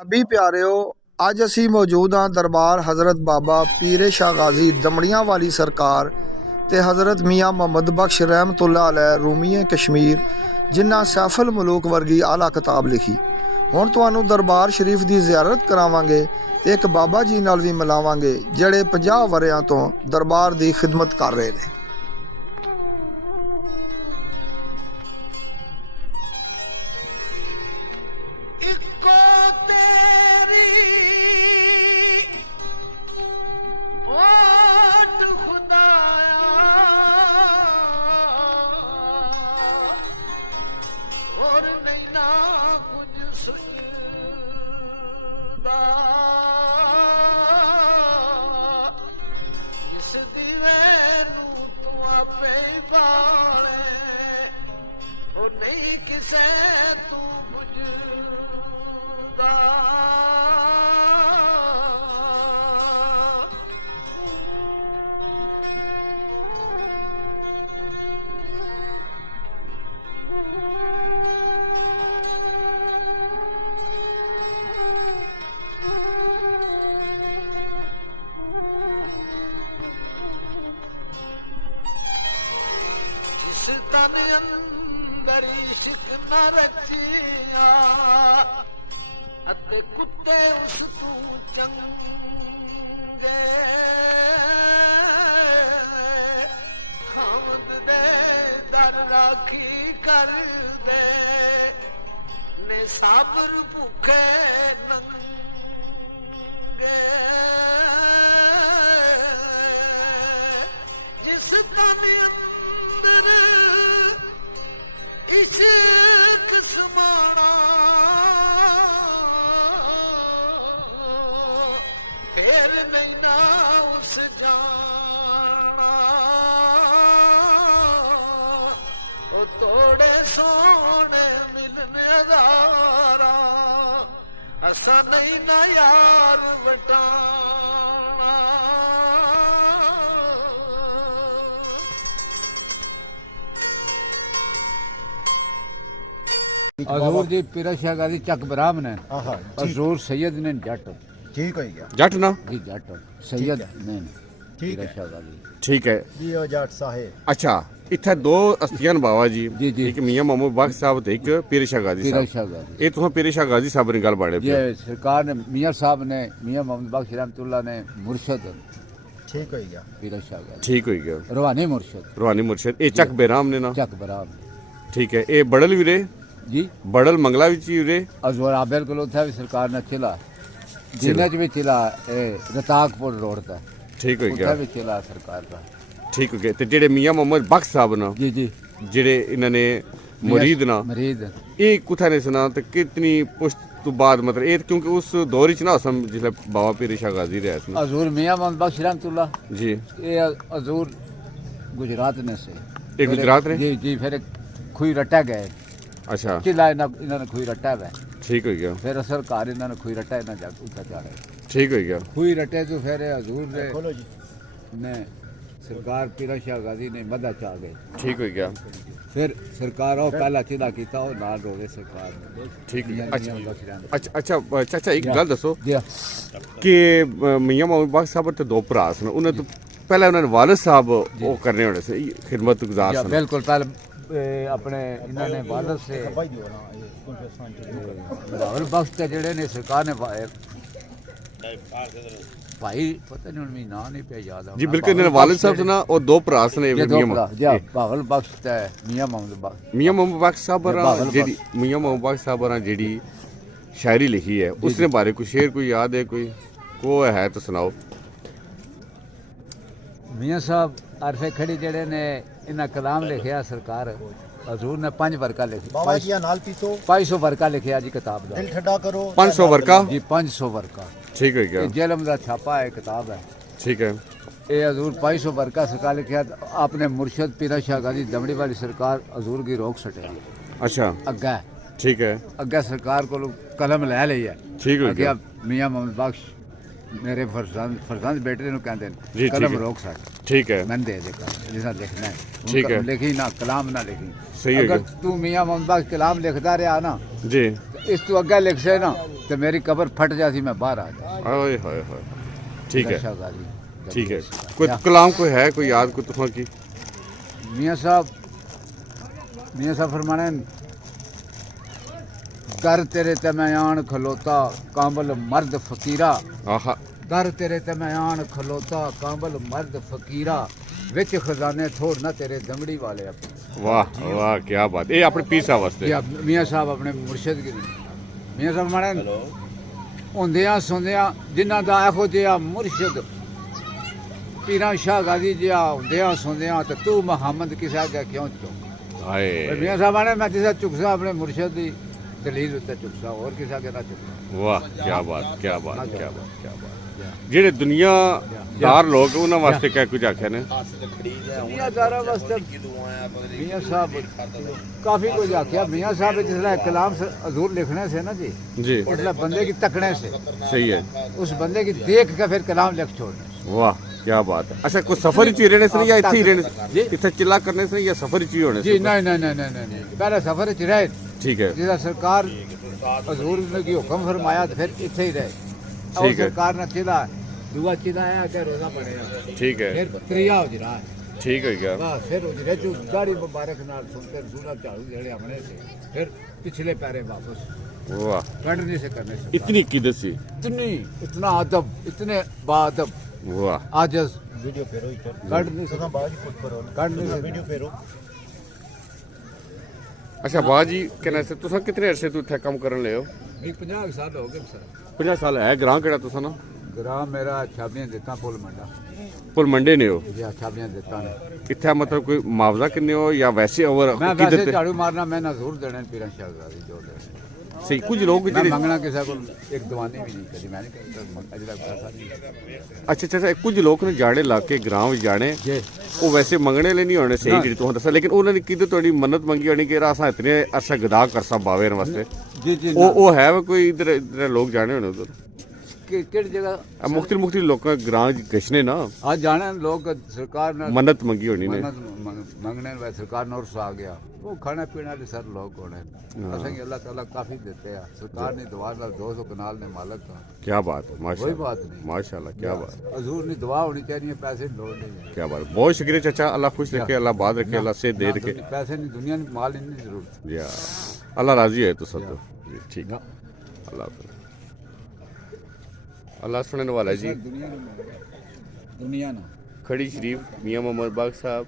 ਪੰਜਾਬੀ ਪਿਆਰਿਓ, ਅੱਜ ਅਸੀਂ ਮੌਜੂਦ ਹਾਂ ਦਰਬਾਰ ਹਜ਼ਰਤ ਬਾਬਾ ਪੀਰੇ ਸ਼ਾਹ ਗਾਜ਼ੀ ਦਮੜੀਆਂ ਵਾਲੀ ਸਰਕਾਰ ਤੇ ਹਜ਼ਰਤ ਮੀਆਂ ਮੁਹੰਮਦ ਬਖਸ਼ ਰਹਿਮਤੁल्लाह अलैह ਰੂਮੀਏ ਕਸ਼ਮੀਰ, ਜਿਨ੍ਹਾਂ ਸੈਫੁਲ ਮਲੂਕ ਵਰਗੀ ਆਲਾ ਕਿਤਾਬ ਲਿਖੀ। ਹੁਣ ਤੁਹਾਨੂੰ ਦਰਬਾਰ ਸ਼ਰੀਫ ਦੀ ਜ਼ਿਆਰਤ ਕਰਾਵਾਂਗੇ ਤੇ ਇੱਕ ਬਾਬਾ ਜੀ ਨਾਲ ਵੀ ਮਿਲਾਵਾਂਗੇ ਜਿਹੜੇ 50 ਵਰਿਆਂ ਤੋਂ ਦਰਬਾਰ ਦੀ ਖਿਦਮਤ ਕਰ ਰਹੇ ਨੇ। कुत्ते उस तू चंगे खावत दे दर राखी कर दे ने साबर भूखे नंगे जिस तन अंदर इस जिस्माना थोड़े सोने मिलने दारा असा नहीं ना यार बटाना। हजूर जी पीरा शाह गाजी चक बराम ने हजूर सैयद ने जट ठीक हो गया जट ना जी जट सैयद ने ठीक पीरा है। शाह गाजी ठीक है। जी ओ जट साहेब अच्छा इत्थे दो अस्तियां न बाबा जी जी। एक मियां मोहम्मद बख्श साहब ते एक पीर शाह गाजी पीरा साहब। शाह गाजी ये तुहां पीर शाह गाजी साहब ने गल बाड़े पे ये सरकार ने मियां साहब ने मियां मोहम्मद बख्श रहमतुल्लाह ने मुर्शद ठीक हो गया। पीरा शाह गाजी ठीक हो गया। रूहानी मुर्शद रूहानी मुर्शिद ये चक बेराम ने ना चक बराम ठीक है। ये बड़ल वीरे जी बड़ल मंगला विच वीरे हजूर आ बिल्कुल उत्थे भी सरकार ने चिला जिन्ने च भी चिला रताकपुर रोड दा ठीक हो उत्थे गया। भी चिला सरकार दा ठीक हो गया। ते जेड़े मियां मोहम्मद बख्श साहब ना जी जी जेड़े इन्हां ने मुरीद ना मरीद ये कुथा ने सुना ते कितनी पुश्त तो बाद मतलब ये क्योंकि उस दौर च ना असम जिसले बाबा पीर शाह गाजी रहे थे ना हजूर मियां मोहम्मद बख्श रहमतुल्लाह जी ये हजूर गुजरात ने से ये गुजरात ने जी जी फिर खुई रट्टा गए अच्छा चिल्ला इन्होंने खुई रट्टा है ठीक हो गया। फिर सरकार इन्होंने खुई रट्टा इन्हें जाके उठा चाड़े ठीक हो गया। खुई रट्टे तो फिर हजूर खोलो जी। ने सरकार पीरा शाह गाजी ने मदा चा गए ठीक हो गया। फिर सरकार वो पहला चिला किया वो नाल रोवे सरकार ठीक है। मियां अच्छा मोहम्मद बख्श रहमतुल्लाह। अच्छा अच्छा चाचा एक गल दसो जी कि मियां मोहम्मद बख्श साहब ते दो भरा सन उन्हें तो पहले उन्होंने वालिद साहब वो करने होने से खिदमत गुजार सन बिल्कुल पहले अपने इन्होंने वालिद से भाई दियो ना ये कौन सा सामान राहुल बख्श ते जेड़े ने सरकार ने भाई पता नहीं उनमें नाम नहीं पे याद जी बिल्कुल इन्होंने वालिद साहब से ना और दो भरा सन ये दो मियां भरा जी भावल बख्श ते मियां मोहम्मद बख्श मियां मोहम्मद बख्श साहब बावल रा जेडी मियां मोहम्मद बख्श साहब रा जेडी शायरी लिखी है उसने बारे कोई शेर कोई याद है कोई को है तो सुनाओ। मियां साहब अरफे खड़ी जेड़े ने इन्हें कलाम लिखिया सरकार हजूर ने 5 वर्का लिखे बाबा जी नाल पीतो 500 वर्का लिखिया जी किताब दा दिल ठंडा करो 500 वर्का जी 500 वर्का ठीक है क्या ये जेलम दा छापा है किताब है ठीक है। ये हजूर 500 वर्का सरकार लिखिया आपने मुर्शद पीरा शाह गाजी दमड़ी वाली सरकार हजूर की रोक सटे अच्छा अग्गा ठीक है अग्गा सरकार को कलम ले ली है ठीक हो गया। मियां मोहम्मद बख्श मेरे फरजंद बेटे नु कहंदे जी, ठीक कलम है। रोक सक ठीक है मैं दे दे जिसा लिखना है ठीक है। लिखी ना कलाम ना लिखी सही हो अगर गया। तू मियां मोहम्मद बख्श कलाम लिखता रहा ना जी इस तो अगे लिख से ना तो मेरी कबर फट जाती, मैं बाहर आ जाता। ओए होए होए ठीक है शाह गाजी ठीक है। कोई कलाम कोई है कोई याद कोई तुफा की? मियाँ साहब फरमाने दर तेरे ते मैं आन खलोता कांबल मर्द फकीरा, आहा दर तेरे ते मैं आन खलोता कांबल मर्द फकीरा, विच खजाने थोड़ ना तेरे दमड़ी वाले अपने। वाह वाह क्या बात, ये अपने पीर साहब वास्ते। या मियाँ साहब अपने मुर्शद की मियाँ साहब माने होंदियां सुनदियां जिन्हां दा एहो जिहा मुर्शद पीरा शाह गाजी जिहा होंदियां सुनदियां ते तू मुहम्मद किसे अगे क्यों चुक। हाय मियाँ साहब आने मैं जिसे चुकसा अपने मुर्शद की दलील उत्ते चुकसा, और किसे अगे ना चुकसा। वाह क्या बात क्या बात क्या बात क्या बात। ਜਿਹੜੇ ਦੁਨੀਆਦਾਰ ਲੋਕ ਉਹਨਾਂ ਵਾਸਤੇ ਕਹਿ ਕੁਝ ਆਖਿਆ ਨੇ? दुनियादारा वास्ते मियाँ साहब काफी कुछ आख्या। मियाँ साहब जिसला कलाम हजूर लिखने से ना जी, जी उसला बंदे की तकने से, सही है। उस बंदे की देख के फिर कलाम लिख छोड़ने। वाह क्या बात है। अच्छा कोई सफर ही रहने से या इत्थे ही रहने जी? से, इत्थे चिल्ला करने से या सफर ही होने जी से? नहीं नहीं नहीं नहीं नहीं, पहले सफर च रहे, ठीक है जिसका सरकार हजूर ने की हुक्म फरमाया तो फिर इत्थे ही रहे। और ठीक है। सरकार ने चिदा दुआ चिदा है कि रोजा पड़ेगा, ठीक है फिर त्रिया हो जरा ठीक है क्या बस, फिर हो जरे जो दाढ़ी मुबारक नाल सुनते रसूला झाड़ू जेड़े हमने से, फिर पिछले पैरे वापस वाह कंडनी से करने से इतनी कीदत सी इतना अदब, इतने बाअदब वाह। आजज वीडियो फेरो कंडनी से तुम बाज खुद करो कंडनी से वीडियो फेरो। अच्छा बाजी जी कहना से तुसा कितने अरसे तू इत्थे काम करन ले हो? 50 साल हो गए सर। 50 साल है। ग्रां केड़ा तुसा ना? ग्राम मेरा छाबियां देता पुल मंडा पुल मंडे ने हो? जी छाबियां देता ने। इत्थे मतलब कोई मुआवजा किन्ने हो या वैसे ओवर मैं वैसे कीदत? झाड़ू मारना मैं ना जरूर देने पीरा शाहजादी जो दे सही कुछ लोग मैं जेड़े मंगना किसी को एक दवानी भी नहीं करी, मैंने कहा अजला पैसा नहीं। अच्छा अच्छा कुछ लोग ने जाड़े ला के ग्रां विच जाने जी ਉਹ ਵੈਸੇ ਮੰਗਣੇ ਲਈ ਨਹੀਂ ਹੋਣੇ ਸਹੀ ਜਿਹੜੀ ਤੁਹਾਨੂੰ ਦੱਸਿਆ, ਲੇਕਿਨ ਉਹਨਾਂ ਨੇ ਕਿਤੇ ਤੁਹਾਡੀ ਮੰਨਤ ਮੰਗੀ ਹੋਣੀ ਕਿ ਅਸਾਂ ਇਤਨੇ ਅਰਸਾ ਗਦਾ ਕਰਸਾ ਬਾਵੇਰ ਵਾਸਤੇ। जी जी ਉਹ ਹੈ ਵਾ ਕੋਈ ਇਧਰ ਇਧਰ ਲੋਕ ਜਾਣੇ ਹੋਣੇ ਉਧਰ किहड़ी जगह ਮੁxtਲਿਫ ਲੋਕਾਂ ਗ੍ਰਾਂ ਗਸ਼ਨੇ ਨਾ आज जाने लोग सरकार ने ਮੰਨਤ ਮੰਗੀ ਹੋਣੀ ਨੇ। मंगने में सरकार ने उर्स आ गया, वो खाने पीने वाले सर लोग होने असें अल्लाह ताला काफी देते हैं। सरकार ने दुआ नाल 200 कनाल ने मालक का क्या बात है कोई माशाल्लाह बात नहीं। माशाल्लाह क्या बात हजूर ने दुआ होनी चाहिए, पैसे की लोड़ नहीं है। क्या बात। बहुत शुक्रिया चाचा, अल्लाह खुश रखे, अल्लाह बाद रखे, अल्लाह से दे रखे। पैसे नहीं दुनिया में माल नहीं जरूरत। या अल्लाह राजी है तो सब तो जी, ठीक है अल्लाह हाफ़िज़। अल्लाह सुनने वाला है जी। दुनिया ना खड़ी शरीफ मियाँ मोहम्मद बाग साहब